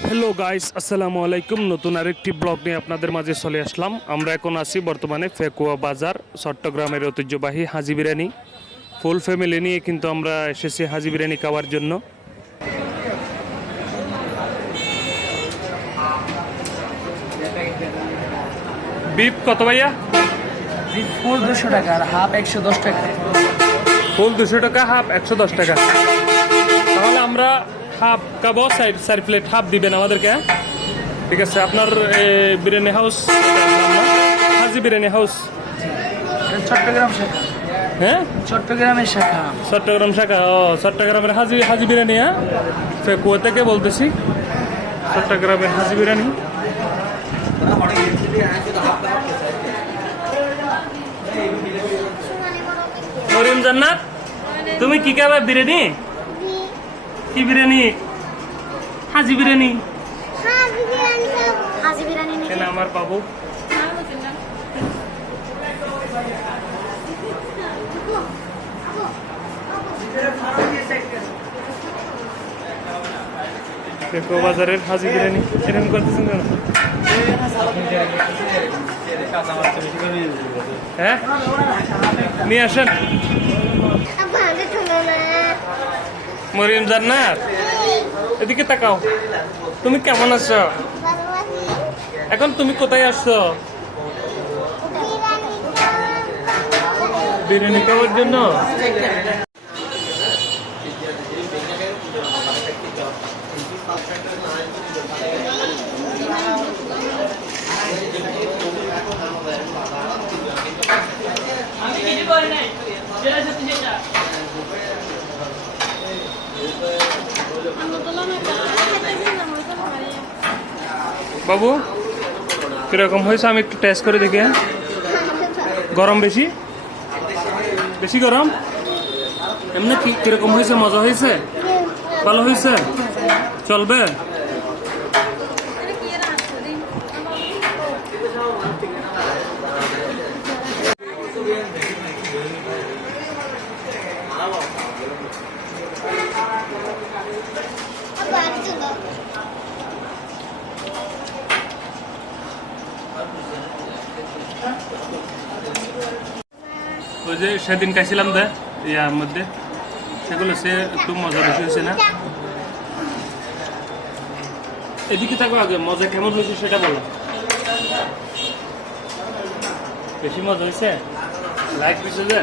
Hello guys, আসসালামু আলাইকুম। নতুন আরেকটি ব্লগ নিয়ে আপনাদের মাঝে চলে আসলাম। আমরা এখন আছি বর্তমানে ফেকুয়া বাজার, চট্টগ্রামের ঐতিহ্যবাহী হাজি বিরিয়ানি। ফুল ফ্যামিলি নিয়ে কিন্তু আমরা এসেছি হাজি বিরিয়ানি খাওয়ার জন্য। বিফ কত ভাইয়া? ফুল 200 টাকা আর হাফ 110 টাকা। ফুল 200 টাকা, হাফ 110 টাকা। তাহলে আমরা হাফ খাবো, চার প্লেট হাফ দিবেন আমাদেরকে, হ্যাঁ? ঠিক আছে। আপনার বিরিয়ানি হাউস হাজি বিরিয়ানি হাউস চট্টগ্রাম শাখা। হ্যাঁ, চট্টগ্রামের শাখা। চট্টগ্রাম শাখা। ও, চট্টগ্রামের হাজি বিরিয়ানি। হ্যাঁ, ফেকুয়া থেকে বলতেছি, চট্টগ্রামের হাজি বিরিয়ানি। মরিয়ম জান্নাত, তুমি কি খাবে? বিরিয়ানি? কি বিরিয়ানি? হাজি বিরিয়ানি। কেন আমার বাবু? ফেকুয়া বাজারের হাজি বিরিয়ানি এরকম করতেছেন কেন? হ্যাঁ, নিয়ে আসেন। মরিয়ম জান্নাত, এদিকে তাকাও। তুমি কেমন আছো এখন? তুমি কোথায় আসছো? বিরিয়ানি খাওয়ার জন্য? বাবু, কিরকম হয়েছে? আমি একটু টেস্ট করে দেখি। গরম বেশি? বেশি গরম? এমনি কিরকম হয়েছে? মজা হয়েছে? ভালো হয়েছে? চলবে? ওই যে সেদিন খাইছিলাম ইয়ার মধ্যে, সেগুলো সে একটু মজা বেশি হয়েছে না? এদিকে থাকো, আগে মজা কেমন হয়েছে সেটা বলো। বেশি মজা হয়েছে? লাইক দিচ্ছে যে